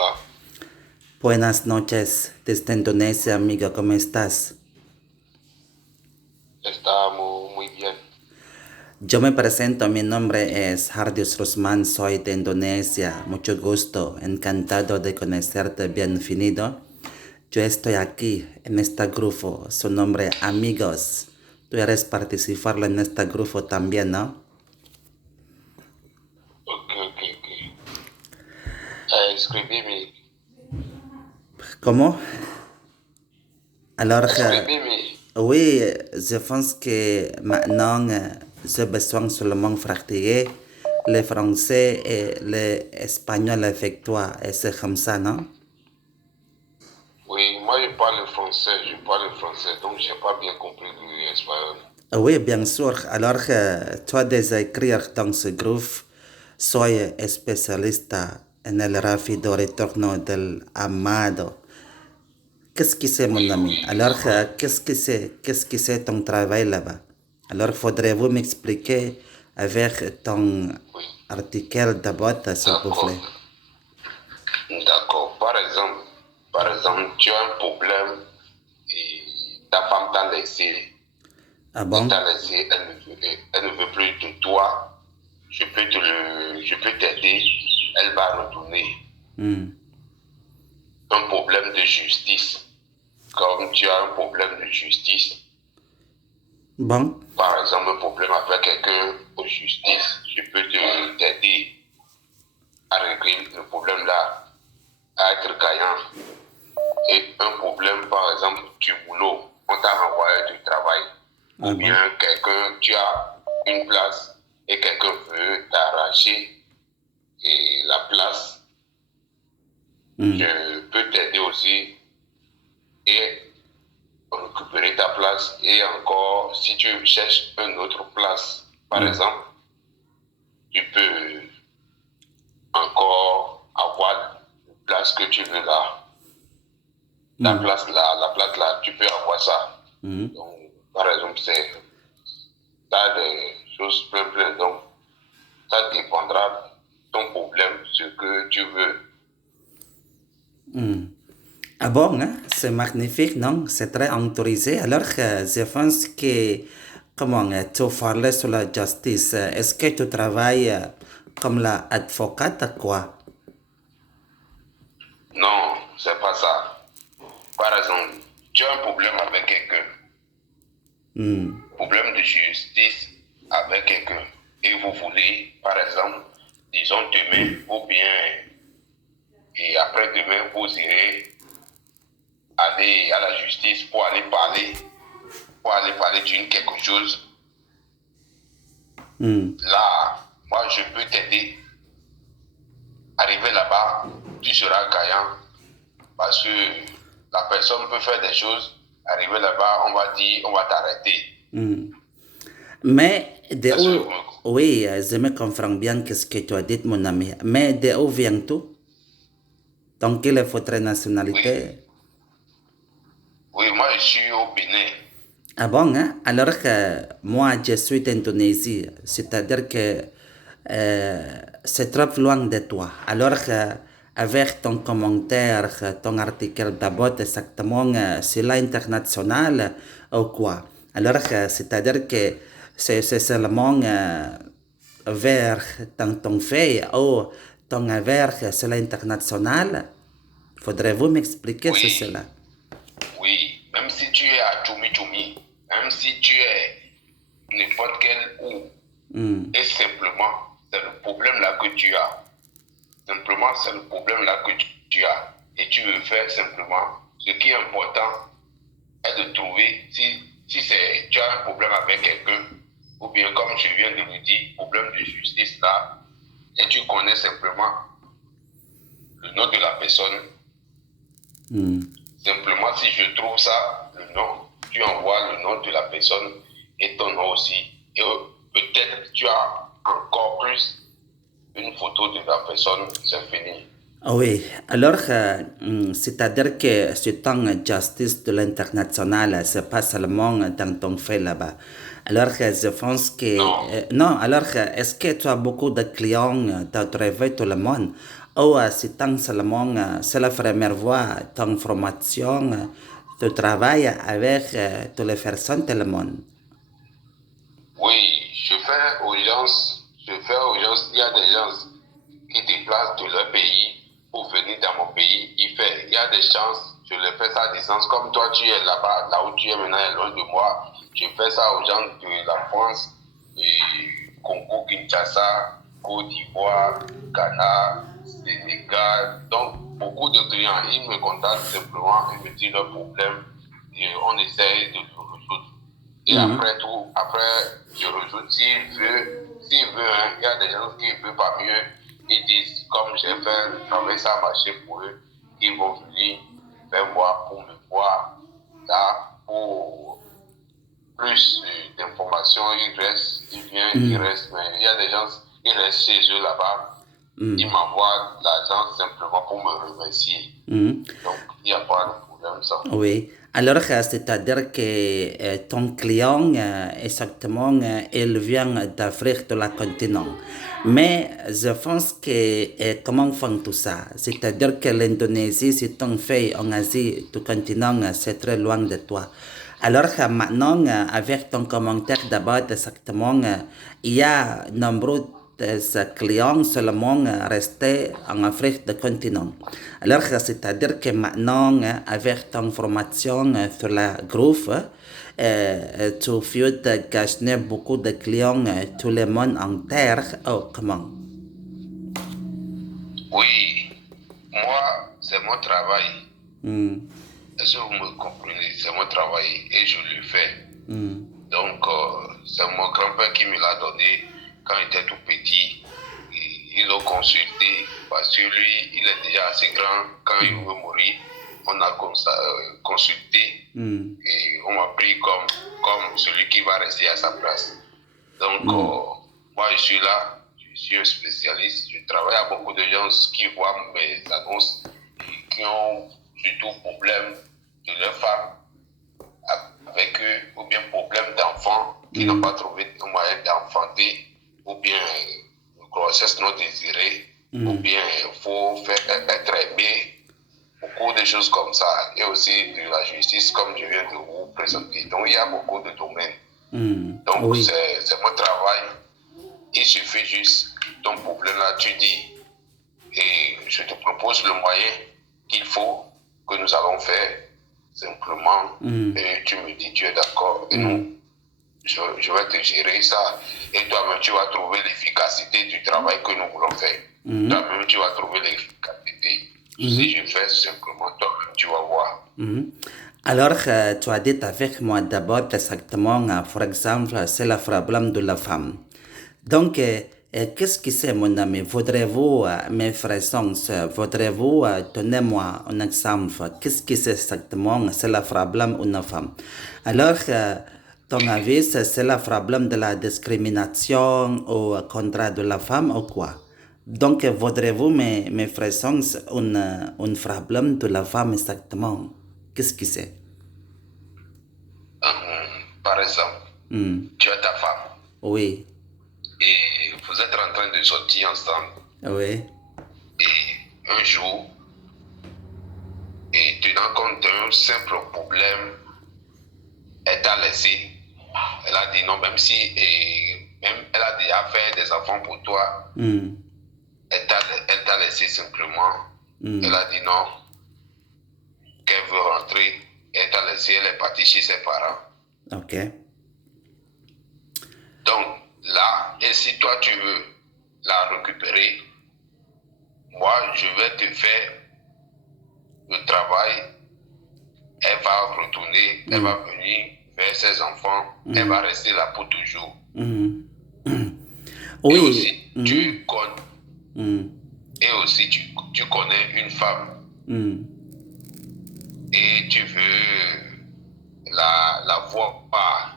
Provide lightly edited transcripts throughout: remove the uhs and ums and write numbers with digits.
Hola, Buenas noches desde Indonesia, amigo, ¿cómo estás? estamos muy bien. Yo me presento, mi nombre es Hardius Rusman, soy de Indonesia, mucho gusto, encantado de conocerte, bienvenido. Yo estoy aquí en este grupo, su nombre Amigos. Tú eres participar en este grupo también, ¿no? Ok, ok, ok. Escribimi, ¿Cómo? Alors, escribimi. oui, je pense que maintenant, j'ai besoin seulement de pratiquer le français et l'espagnol avec toi. Et c'est comme ça, non? Oui, moi je parle le français, donc j'ai pas bien compris l'espagnol. Oui, bien sûr. Alors, toi, déjà écrire dans ce groupe, soy spécialiste en el rápido retorno del amado. Qu'est-ce que c'est, mon Oui, ami? oui, Alors, l'espagnol. qu'est-ce que c'est ton travail là-bas? Alors, faudrait-vous m'expliquer avec ton Oui, article d'abord, s'il vous d'accord, plaît. d'accord. Par exemple, tu as un problème et ta femme t'a laissé, Ah bon? elle ne veut plus de toi. Je peux t'aider. Elle va retourner. Hmm. Un problème de justice. Comme tu as un problème de justice, Bon? par exemple un problème avec quelqu'un aux justice, je peux t'aider à régler le problème là, à être gagnant. Et un problème, par exemple, du boulot, on t'a renvoyé du travail, Ah ou bon? bien quelqu'un, tu as une place et quelqu'un veut t'arracher et la place, Hmm. je peux t'aider aussi et récupérer ta place et encore, si tu cherches une autre place, par Hmm. exemple, tu peux encore avoir la place que tu veux là. Hmm. La place là, tu peux avoir ça. Hmm. Donc, par exemple, c'est ça des choses plein plein. Donc, ça dépendra de ton problème, ce que tu veux. Hmm. Ah bon, hein? C'est magnifique, non? C'est très autorisé. Alors, je pense que, comment, tu parlais sur la justice. Est-ce que tu travailles comme l'advocate, quoi? Non, c'est pas ça. Par exemple, tu as un problème avec quelqu'un, Hmm. problème de justice avec quelqu'un, et vous voulez, par exemple, disons demain ou bien et après-demain, vous irez aller à la justice pour aller parler d'une quelque chose. Hmm. Là, moi, je peux t'aider. Arriver là-bas, tu seras gagnant parce que la personne peut faire des choses. Arriver là-bas, on va dire, on va t'arrêter. Hmm. Mais de Est-ce que où, oui, je me comprends bien ce que tu as dit, mon ami. Mais de où viens-tu? Donc, quelle est votre oui, nationalité? oui, moi, je suis au Bénin. Ah bon, hein? Alors que moi, je suis d'Indonésie, c'est-à-dire que c'est trop loin de toi. Alors que avec ton commentaire, ton article d'abord exactement sur l'international ou quoi? Alors que c'est-à-dire que c'est seulement vers ton fait ou ton vers sur l'international. Faudrait-vous m'expliquer sur Oui, cela? oui, même si tu es à Choumi Choumi, même si tu es n'importe quel où, Hmm. et simplement, c'est le problème là que tu as. Simplement, c'est le problème là que tu as. Et tu veux faire simplement. Ce qui est important est de trouver si tu as un problème avec quelqu'un, ou bien comme je viens de le dire, problème de justice là, et tu connais simplement le nom de la personne. Hmm. Simplement, si je trouve ça, le nom, tu envoies le nom de la personne et ton nom aussi. Et peut-être tu as encore plus une photo de la personne, c'est fini. Oui, alors, c'est-à-dire que ce temps justice de l'international, c'est pas seulement dans ton fait là-bas. Alors, je pense que, Non, non, alors, est-ce que tu as beaucoup de clients, tu as trouvé tout le monde? ou si tant seulement c'est la première fois ton formation, tu travailles avec toutes les personnes du monde. Oui, je fais urgence, il y a des gens qui déplacent de leur pays pour venir dans mon pays. Il y a des chances, je le fais ça à distance. Comme toi, tu es là-bas, là où tu es maintenant, est loin de moi. Je fais ça aux gens de la France, et Congo, Kinshasa, Côte d'Ivoire, Ghana, Sénégal. Donc, beaucoup de clients, ils me contactent simplement, ils me disent leurs problèmes et on essaie de le résoudre. Et après tout, je résoudre. S'il veut, hein, il y a des gens qui ne veulent pas mieux. Ils disent, comme j'ai fait le travail, ça a marché pour eux, ils vont venir vers moi pour me voir. Là, pour plus d'informations, ils restent, ils viennent, ils restent. Mais il y a des gens, ils restent chez eux là-bas. Ils m'envoient l'argent simplement pour me remercier. Donc, il n'y a pas de problème, ça. Oui. Alors, c'est-à-dire que ton client, exactement, il vient d'Afrique de la continent. Mais je pense que comment font tout ça? C'est-à-dire que l'Indonésie, si ton fait en Asie, du continent, c'est très loin de toi. Alors maintenant, avec ton commentaire d'abord, exactement, il y a nombreux clients seulement restés en Afrique du continent. Alors, c'est-à-dire que maintenant, avec ton formation sur la groupe, tu viens de gagner beaucoup de clients tout le monde entier. Oh, comment? Oui, moi, c'est mon travail. Mm. Est-ce que vous me comprenez? C'est mon travail et je le fais. Donc, c'est mon grand-père qui me l'a donné quand il était tout petit. Ils l'ont consulté parce que lui, il est déjà assez grand. Quand il veut mourir, on a consulté et on m'a pris comme celui qui va rester à sa place. Donc, moi, je suis là, je suis un spécialiste. Je travaille à beaucoup de gens qui voient mes annonces et qui ont surtout problème de leur femme avec eux, ou bien problème d'enfants qui n'ont pas trouvé de moyen d'enfanter, ou bien grossesse non désirée, ou bien il faut faire être aimé, beaucoup de choses comme ça, et aussi de la justice comme je viens de vous présenter. Donc il y a beaucoup de domaines. Donc Oui. c'est mon travail. Il suffit juste, ton problème là, tu dis, et je te propose le moyen qu'il faut que nous allons faire simplement, et tu me dis tu es d'accord, et nous, je vais te gérer ça, et toi-même tu vas trouver l'efficacité du travail que nous voulons faire. Toi-même tu vas trouver l'efficacité. Si je fais simplement, toi-même tu vas voir. Alors, tu as dit avec moi d'abord exactement, par exemple, c'est le problème de la femme. Donc, qu'est-ce que c'est, mon ami? Voudrez-vous, mes frères, voudrez-vous donner-moi un exemple? Qu'est-ce que c'est exactement? C'est le problème de la femme. Alors, ton avis, c'est le problème de la discrimination au contrat de la femme ou quoi? Donc, voudrez-vous, mes frères, un problème de la femme exactement? Qu'est-ce que c'est? Par exemple, tu as ta femme Oui, et vous êtes en train de sortir ensemble, oui, et un jour, et tenant compte d'un simple problème, elle t'a laissé. Elle a dit non, même si même elle a déjà fait des enfants pour toi, elle t'a laissé simplement. Elle a dit non, qu'elle veut rentrer. Elle t'a laissé, elle est partie chez ses parents. ok. Donc là, et si toi tu veux la récupérer, moi je vais te faire le travail. Elle va retourner, elle va venir vers ses enfants, elle va rester là pour toujours. Oui. Et aussi, tu connais une femme et tu veux la voir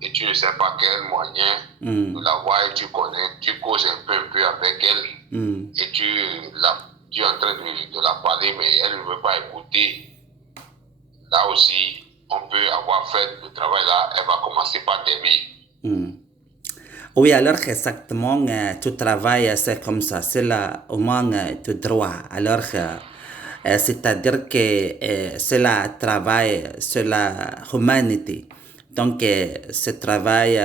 et tu ne sais pas quel moyen de la voir et tu connais, tu causes un peu avec elle et tu es en train de la parler mais elle ne veut pas écouter. Là aussi, on peut avoir fait le travail là, elle va commencer par t'aimer. Oui, alors exactement, tu travailles, c'est comme ça, c'est là au moins tu droit. Alors, c'est-à-dire que c'est la travail, c'est la humanité. Donc, ce travail,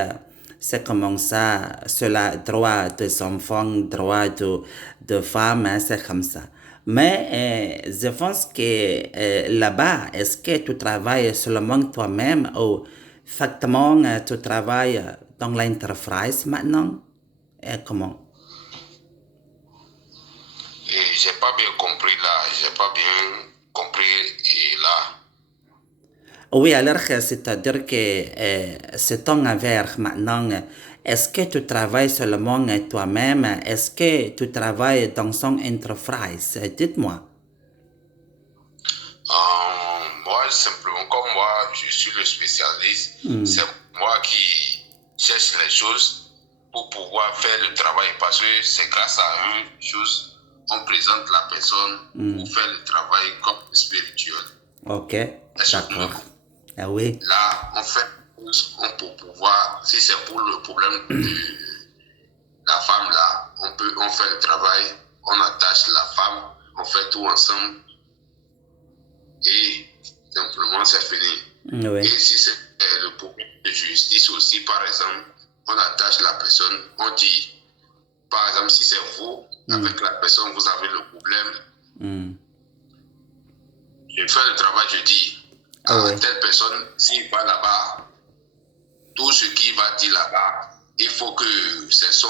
c'est comme ça, c'est le droit des enfants, droit de femmes, hein, c'est comme ça. Mais je pense que là-bas, est-ce que tu travailles seulement toi-même ou effectivement tu travailles dans l'entreprise maintenant? Et comment? Et j'ai pas bien compris là, j'ai pas bien compris et là. Oui, alors c'est-à-dire que c'est ton affaire maintenant. Est-ce que tu travailles seulement toi-même? Est-ce que tu travailles dans son entreprise? Dites-moi. Moi, simplement, comme moi, je suis le spécialiste, c'est moi qui cherche les choses pour pouvoir faire le travail parce que c'est grâce à une chose, on présente la personne pour faire le travail comme spirituel. Ok, Est-ce que d'accord. Ah oui. là, on fait pour pouvoir, si c'est pour le problème de la femme là, on fait le travail, on attache la femme, on fait tout ensemble et simplement c'est fini. Oui. Et si c'est le problème de justice aussi, par exemple, on attache la personne, on dit, par exemple, si c'est vous, avec la personne, vous avez le problème, je fais le travail, je dis à telle personne, s'il va là-bas, tout ce qu'il va dire là-bas, il faut que ce sont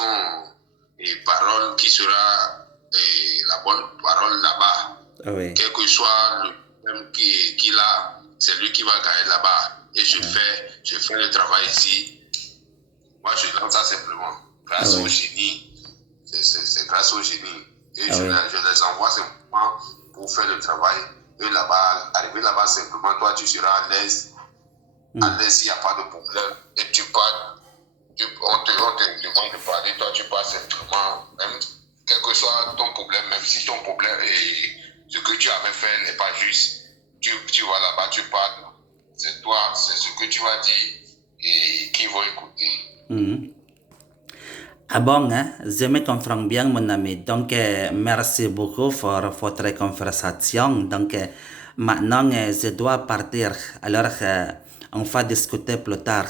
les paroles qui sera la bonne parole là-bas. Oui. Quel que soit le problème qu'il a, c'est lui qui va gagner là-bas. Et je fais le travail ici. Moi, je lance ça simplement. Grâce au génie. C'est grâce au génie. Et je les envoie simplement pour faire le travail. Et là-bas, arriver là-bas simplement, toi, tu seras à l'aise. À l'aise, il n'y a pas de problème. Et tu pars. On te demande de parler, toi, tu pars simplement. Même quel que soit ton problème, même si ton problème est ce que tu avais fait n'est pas juste, tu vas là-bas, tu parles, c'est toi, c'est ce que tu vas dire et qui vont écouter. Ah bon, hein? Je me comprends bien, mon ami. Donc, merci beaucoup pour votre conversation. Donc, maintenant, je dois partir. Alors, on va discuter plus tard.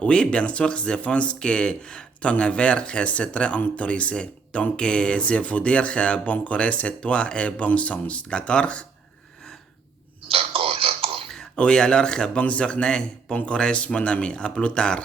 Oui, bien sûr, je pense que ton affaire, c'est très autorisé. Donc, je veux dire bon courage à toi et bon sens. D'accord? D'accord, d'accord. Oui, alors, bonne journée, bon courage, mon ami. À plus tard.